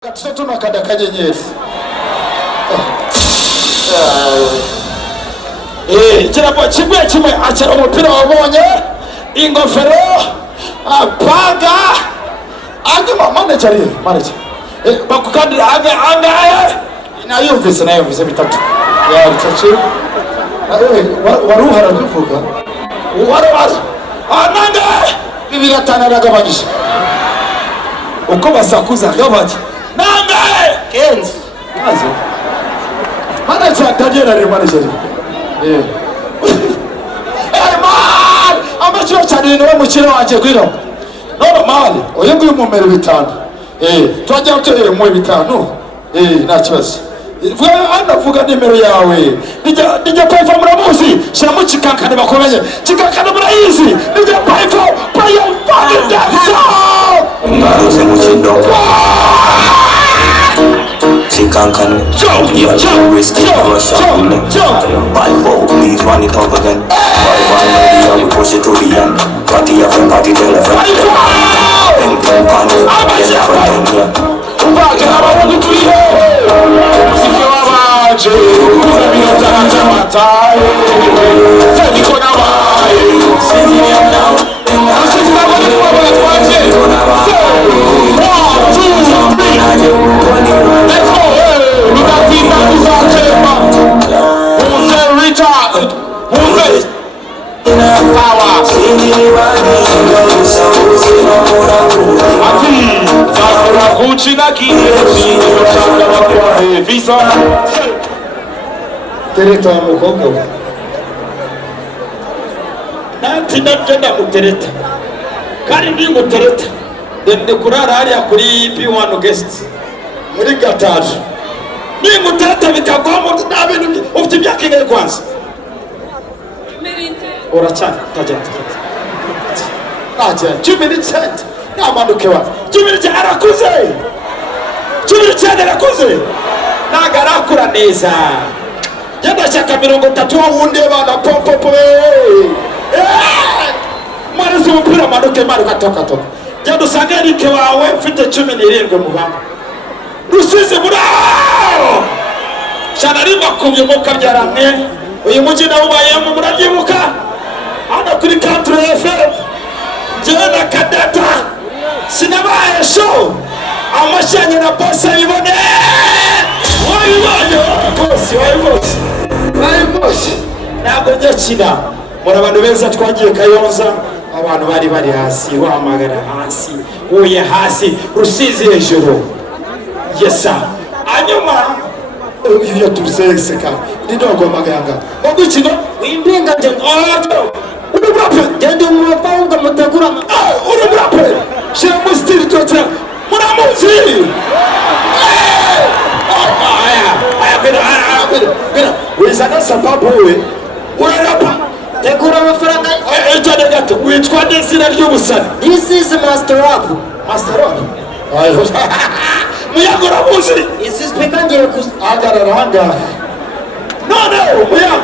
Katoto na kada kanyenyeri. Kiramo kimwe acara umupira wabonye ingofero apaga aguma manager bakukandira anga nayumvise bitatu ya bitatu waruhara bivuga warabara ananga bibigatanga yagabanyije uko basakuza gabanye nangae kenzi nazo manager atagera re manager man amacho cyane no mukiro wanje gwiro no mali oyo nguyu mumero bitanu twajya utereye mu bitanu nta kibazo vuga anavuga nimero yawe nijya paifa muramuzi shiramu kikankane bakoranye kikankane murayizi nijya paifa payo fucking dance ngaruze mukindo Chikankan, yeah, whiskey, Russian, buy for please run it up again. Buy one ready, we push it to the end. Party after party, tell a friend. Ping pong party, yeah, friend, yeah. Party, I want you to hear. See you around, you say you gonna buy. See me now. This is not what you want to watch it. So, 1, 2, 3. Let's go. Look at me, man, this is chamber. Who's the retarded? Who's this? Power. Ati, Zara Kuchina Kiyeshi, Visa. Tereta Mukongo. Nanti nakenda kutereta. Kari ndi kutereta. Ndi kurara hariya kuri P1 guest. Muri Gatatu. Ni mutereta bikagwamo n'abintu ufite imyaka ine kwanza. Urachana tajata. Najya 10 namanukewa 10 arakuze 10 arakuze nagarakura neza yenda chaka 30 wundi bana popo mari zumpira manuke mari katoka jado sagari ke wawe mfite 17 mubamba rusize murao shanari makumye mukabyaramwe uyu muji nawo bayemo murabyibuka ana kuri country FM jana kadata sinabaye show amashanye na boss ibone wayi boss ntabwo nyakina muri abantu beza twagiye Kayonza abantu bari hasi wamagara hasi uye hasi rusizi hejuru yesa anyuma iyo tuzeseka ndongo maganga bagukino wimbinga je orato urape gende mu pawuga mutegura urape shemu stili tocha muramuzi wizana sababu we urarapa tegura amafaranga ejana gato witwa desira ry'ubusana. This is Master Rap. Ayo muyagora muzi This is pekangiye kuzi agararanga no muyago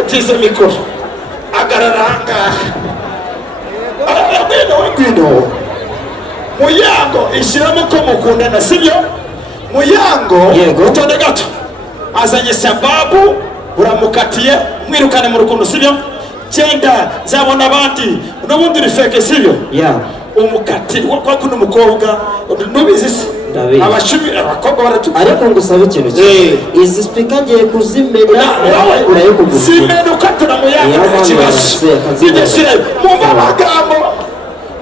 utize mikoro agararanga arabwino muyango ishiramo ko mukundana sibyo muyango utonde gato azanye sababu uramukatiye mwirukane mu rukundo sibyo cyenda zabona abandi n'ubundi rifeke sibyo umukati kwa kuno mukobwa nubizi se abashumi abakobwa baratu ariko ngusaba ikintu izi speaker giye kuzimena urayikuguza simena ukatira muyango kibazo bidashira mu magambo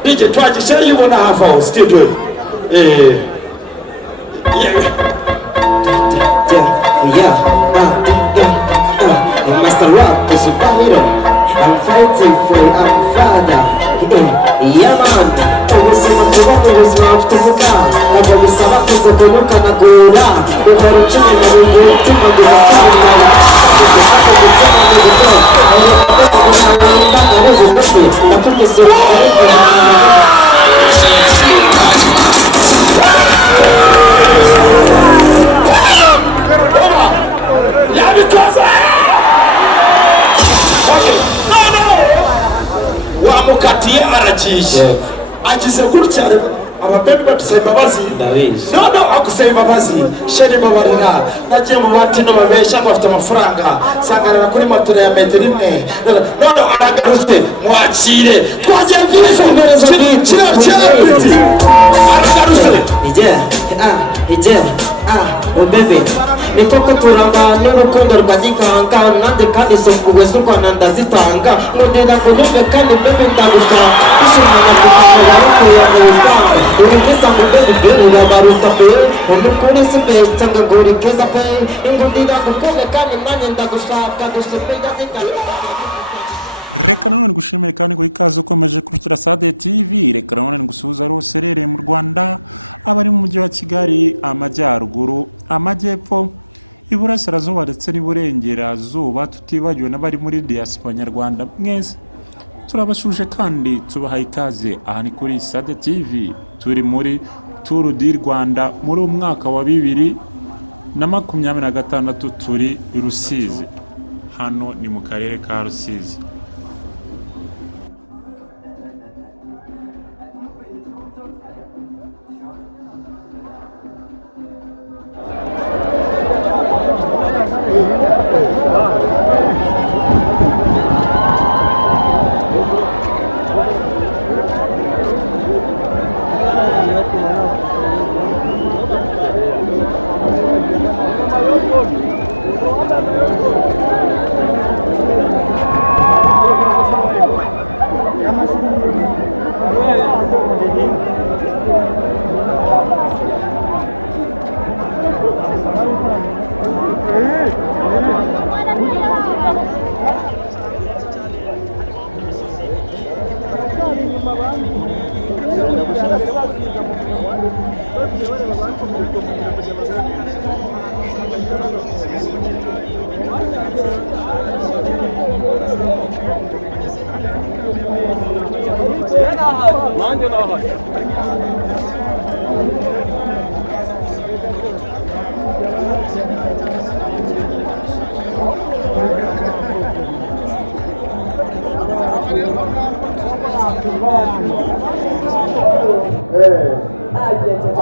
bije twagisha yubona hafa studio Master Rap is a hero. I'm fighting for our father. Yeah man, ubuzima tubaho ubuzima bw'uvuga ntabwo bisaba kuza kunuka na gura ukora ukene na rugo utuma wamukatiye aragisha agize gutya baby bagusaba imbabazi no agusaba imbabazi sheri mbabarira nagiye mu bati no babesha bafite amafaranga sangarira kuri moto ya metero imwe none aragarutse mwakire twagiye bw'ifunguro kirapiti aragarutse oh baby ni koko turanga n'urukundo rwa gikanga nanjye kandi sokuwe z'urwana ndazitanga nkundira kunene kandi baby ndabika ishimana kukaya arikuyaniza urigeza ngo baby urabaruta pe umukuri si beza ngo nguri keza pe inkundira kukaya kandi nanjye ndagushaka gushimira zitanga. Reka nanone gushimira kandi ngo ikaze ukomeje kurikira Sade TV. Reka nanone ngusuhuza rwose rereye mu Rwanda, abari mu mujyi wa Kigali, amajyaruguru, amajyepfo, iburasirazuba ndetse n'iburengerazuba, tutibagiwe n'abari muri diaspora nyarwanda mwese turabashuje kandi tubahaye ikaze. Aha ni kuri Sade TV, turi muri Tour du Rwanda muri umwaka wa 2026 turi Rusizi. Hano ni mu karere ka Rusizi.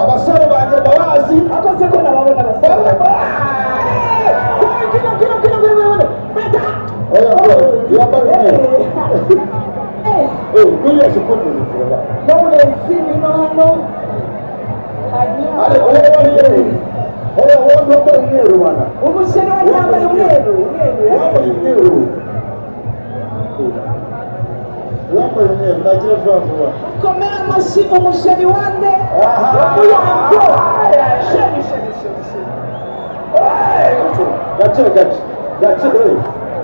abasore banje babazi akoze ko nababona abasore umusore we yambaye umweru komera amashyi umusheri wande umuyango sheri gace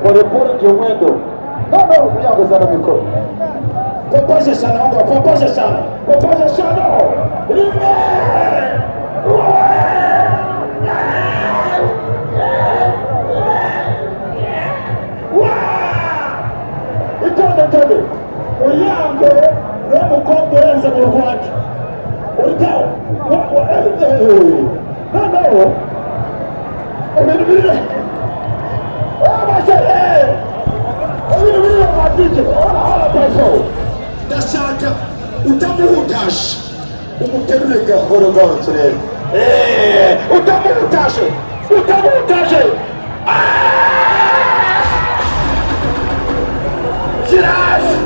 polepole kiumwendo umuyango sana mikoro popoje sana wangu popoje sana lime itonde muyango n'umukobwa urenze mu Rwanda uritaho noneho ibintu biri ibintu biri romatike ora peso ndashaka utamuhutashe umuterure gahoro gahoro turebe utamuhutashe Giraffe!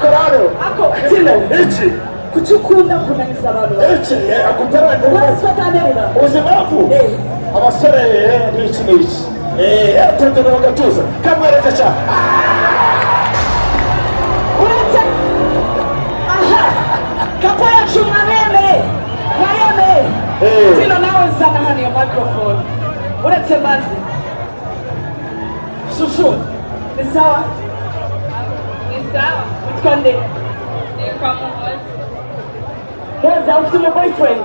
Korano! ako tino Iki! kuki ukunda kunaniza abantu Iki! Akuperane! urazwa atanterura Uzi impamvu? Abasore n'iki n'iki. Tuntuna mu gatuza. Kamwereka cya. uretse aha kapa yacu mwayemeye tino nawe zana hano iyo microphone uretse mazi shushu ni sawa witwa nde Moza ufite umu boyfriend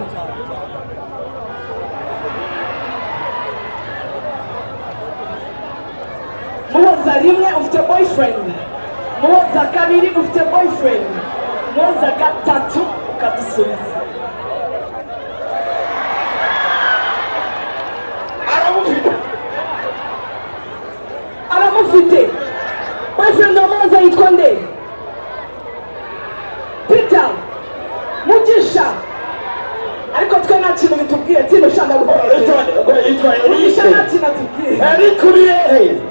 Moza rimwe ufite boyfriend Moza kabiri ufite boyfriend Moza gatatu ukadusubiza aramufite boyfriend wa Moza yitwa nde Peter nta kintu bitubwiye tino ushaka gutera yitwa uhisha Eric nta kintu atubwiye Eric uri hehe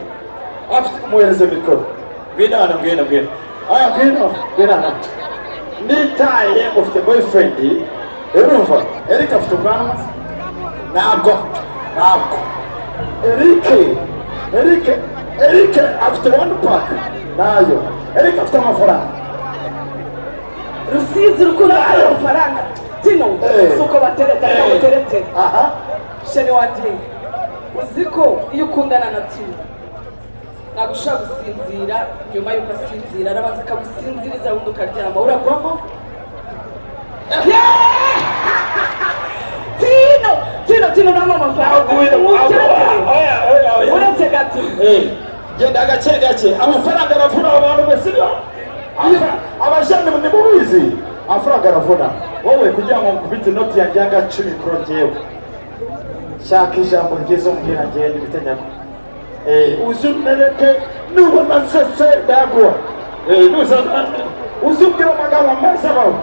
afite muhereze mikoro ngwino hano ngwino aya ngwino hano nitaye ufite boyfriend urumva Eric afite ubwanwa ntabwo Eric afite one pack nayo Eric afite amafaranga Rusizi rukunda amafaranga tino suko batereta baterete aha sheni wanje uziko iyo ukundana na tino ntabwo ushobora gusinzira nyuma y'uko asinzira arabanza akagusinziriza wundi ukaryama uragwamo tino namo amafaranga uretse gato genda gake amafaranga aravuna abantu bose abajane nimubizi amafaranga aravuna wowe kugira ngo nkubite inoti yanjye y'agace mikoro njyewe shaka ijambo ryiza umbwira njyewe n'ibitanyako uzumereke nubona sese ndaguha uzumbwira amagambo meza bawe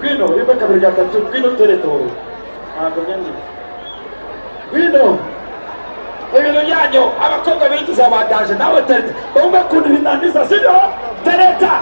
gwino rimwe kabiri gatatu gwino tereto ntabwo nyine gwino ibintu byanyu abakobwa bigize abadaje nawe tereta bumve kuntu binaniza sibyo tereta